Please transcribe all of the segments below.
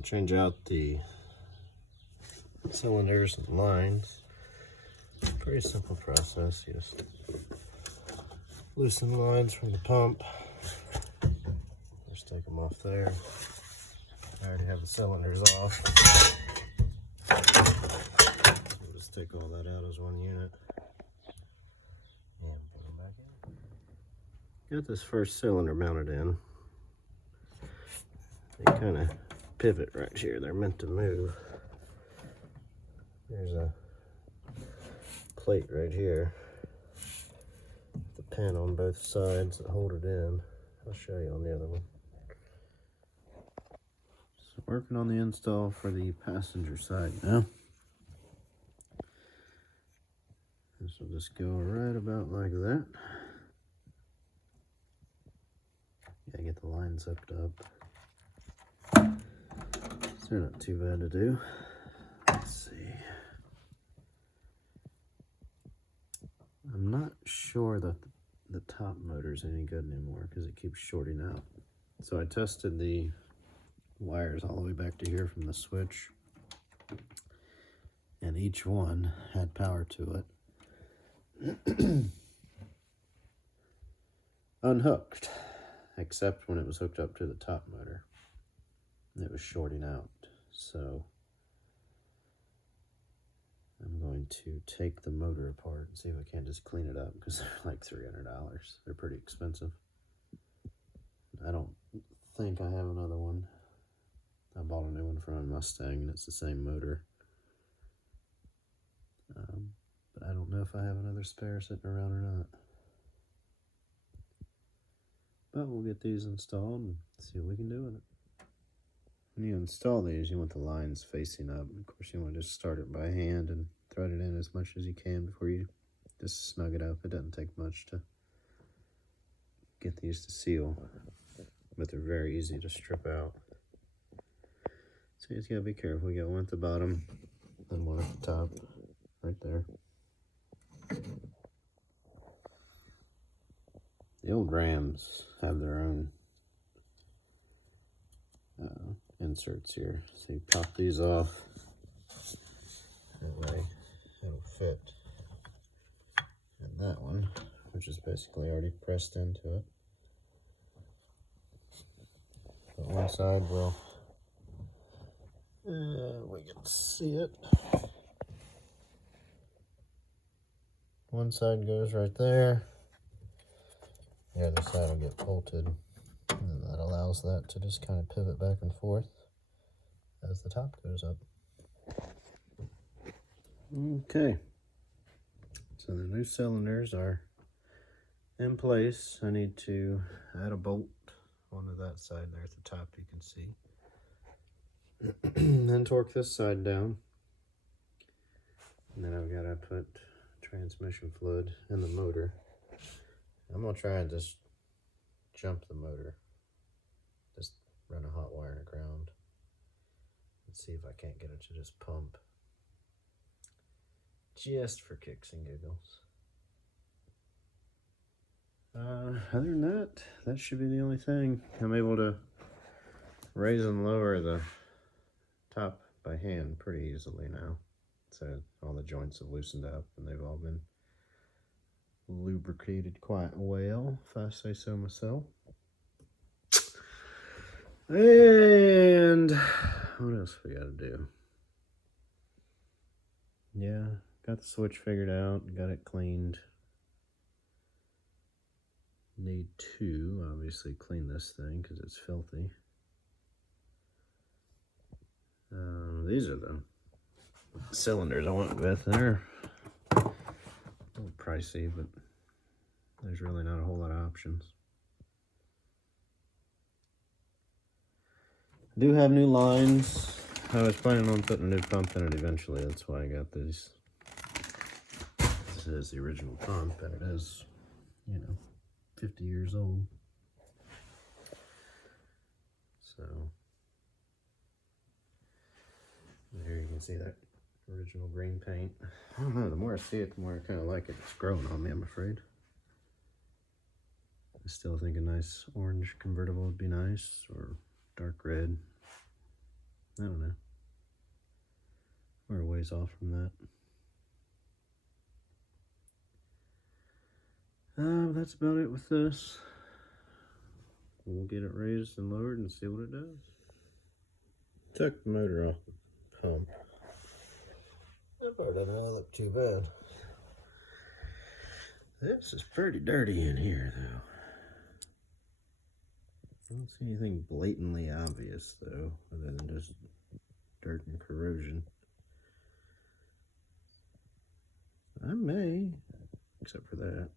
I'll change out the cylinders and lines. Pretty simple process. You just loosen the lines from the pump. Just take them off there. I already have the cylinders off. We'll just take all that out as one unit. And put them back in. Got this first cylinder mounted in. They kind of pivot right here. They're meant to move. There's a plate right here. The pin on both sides that hold it in. I'll show you on the other one. So working on the install for the passenger side now. This will just go right about like that. Gotta get the lines hooked up. So they're not too bad to do. Let's see. I'm not sure that the top motor is any good anymore because it keeps shorting out. So I tested the wires all the way back to here from the switch, and each one had power to it. Unhooked, except when it was hooked up to the top motor. It was shorting out. So I'm going to take the motor apart and see if I can't just clean it up, because they're like $300. They're pretty expensive. I don't think I have another one. I bought a new one from a Mustang and it's the same motor. But I don't know if I have another spare sitting around or not. But we'll get these installed and see what we can do with it. When you install these, you want the lines facing up. Of course, you want to just start it by hand and thread it in as much as you can before you just snug it up. It doesn't take much to get these to seal, but they're very easy to strip out. So you just gotta be careful. You got one at the bottom, then one at the top, right there. The old Rams have their own inserts here. So you pop these off, that way it'll fit in that one, which is basically already pressed into it. But one side will, we can see it. One side goes right there. The other side will get bolted. And that allows that to just kind of pivot back and forth as the top goes up. Okay, so the new cylinders are in place. I need to add a bolt onto that side there at the top, you can see. Then torque this side down. And then I've got to put transmission fluid in the motor. I'm going to try and just jump the motor. Just run a hot wire to ground. Let's see if I can't get it to just pump. Just for kicks and giggles. Other than that, that should be the only thing. I'm able to raise and lower the top by hand pretty easily now. So all the joints have loosened up and they've all been lubricated quite well, if I say so myself. And what else we gotta do? Yeah, got the switch figured out, got it cleaned. Need to obviously clean this thing because it's filthy. These are the cylinders I went with. They're a little pricey, but there's really not a whole lot of options. I do have new lines. I was planning on putting a new pump in it eventually. That's why I got these. This is the original pump, and it is, 50 years old. So there you can see that original green paint. I don't know, the more I see it, the more I kind of like it. It's growing on me, I'm afraid. I still think a nice orange convertible would be nice, or dark red. I don't know. We're a ways off from that. That's about it with this. We'll get it raised and lowered and see what it does. Took the motor off the pump. That part doesn't really look too bad. This is pretty dirty in here, though. I don't see anything blatantly obvious, though, other than just dirt and corrosion. I may, except for that,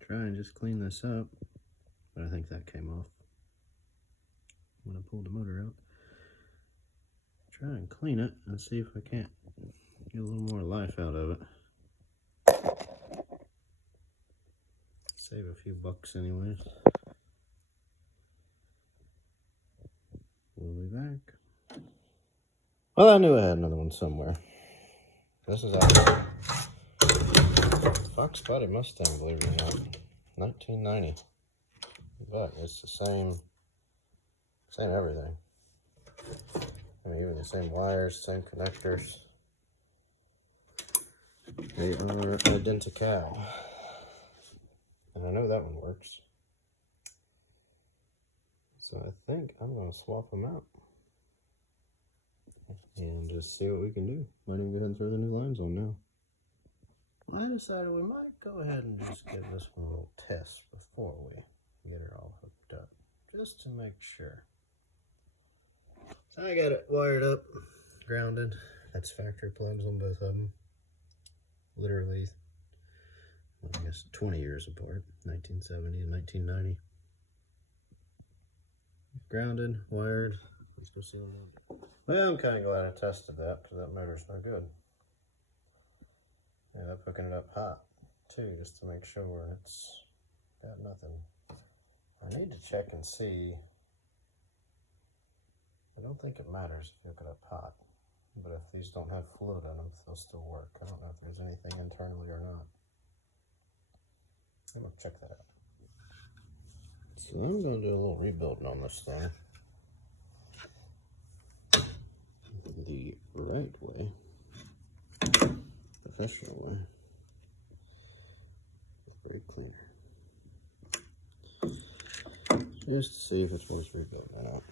try and just clean this up, but I think that came off when I pulled the motor out. Try and clean it and see if I can't get a little more life out of it. Save a few bucks anyways. We'll be back. Well, I knew I had another one somewhere. This is our Fox Body Mustang, believe it or not. 1990. But it's the same everything. I mean, even the same wires, same connectors. They are identical. And I know that one works. So I think I'm going to swap them out. And just see what we can do. Might even go ahead and throw the new lines on now. Well, I decided we might go ahead and just give this one a little test before we get her all hooked up. Just to make sure. So I got it wired up, grounded. That's factory plugs on both of them. Literally, well, I guess 20 years apart, 1970 and 1990. Grounded, wired. Let's go see what it is. Well, I'm kind of glad I tested that because that motor's no good. I ended up hooking it up hot too, just to make sure it's got nothing. I need to check and see. I don't think it matters if you hook it up hot, but if these don't have fluid in them, they'll still work. I don't know if there's anything internally or not. I'm gonna check that out. So I'm gonna do a little rebuilding on this thing. The right way, professional way, very clear. Just to see if it's worth rebuilding or not.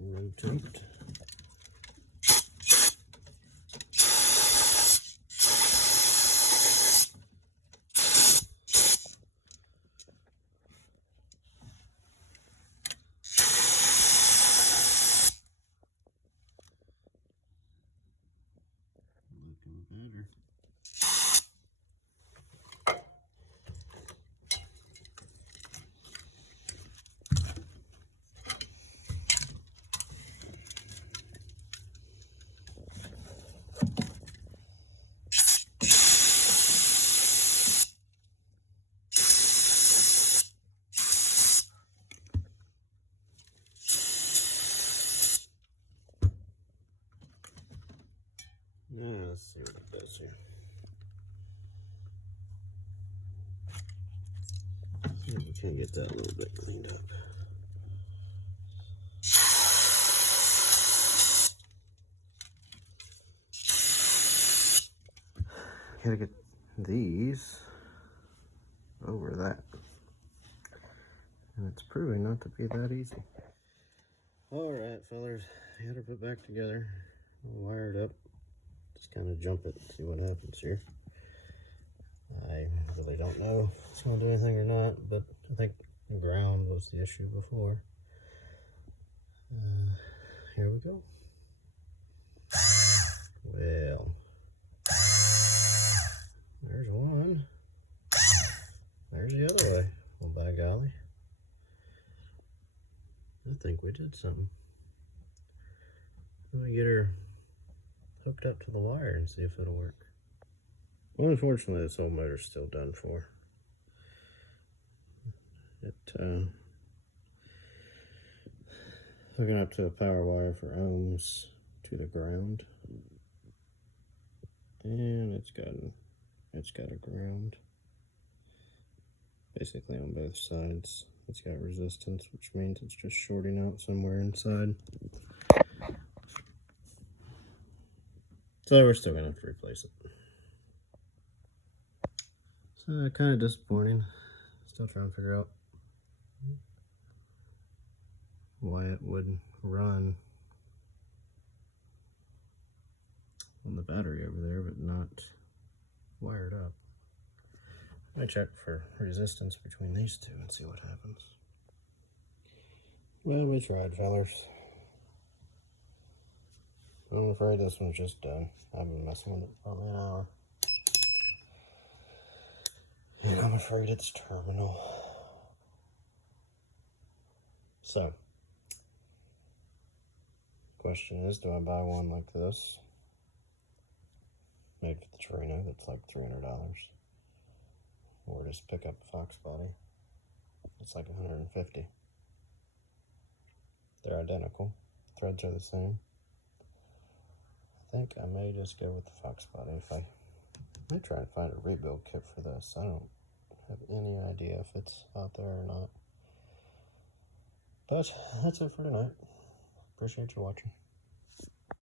Rotate. Looking better. Yeah, let's see what it does here. See if we can get that a little bit cleaned up. Gotta get these over that. And it's proving not to be that easy. Alright, fellas, I got her put back together. Wired up. Just kind of jump it and see what happens here. I really don't know if it's going to do anything or not, but I think the ground was the issue before. Here we go. Well, there's one. There's the other way. Well, by golly. I think we did something. I'm gonna get her hooked up to the wire and see if it'll work. Well, unfortunately, this whole motor's still done for. Hooking up to a power wire for ohms to the ground, and it's got a ground basically on both sides. It's got resistance, which means it's just shorting out somewhere inside. So we're still gonna have to replace it. So kind of disappointing. Still trying to figure out why it would run on the battery over there, but not wired up. Let me check for resistance between these two and see what happens. Well, we tried, fellers. I'm afraid this one's just done. I've been messing with it for probably an hour. And I'm afraid it's terminal. So, question is, do I buy one like this? Made for the Torino that's like $300. Or just pick up a Fox body. It's like $150. They're identical. Threads are the same. I think I may just go with the Fox body. I might try to find a rebuild kit for this. I don't have any idea if it's out there or not. But that's it for tonight. Appreciate you watching.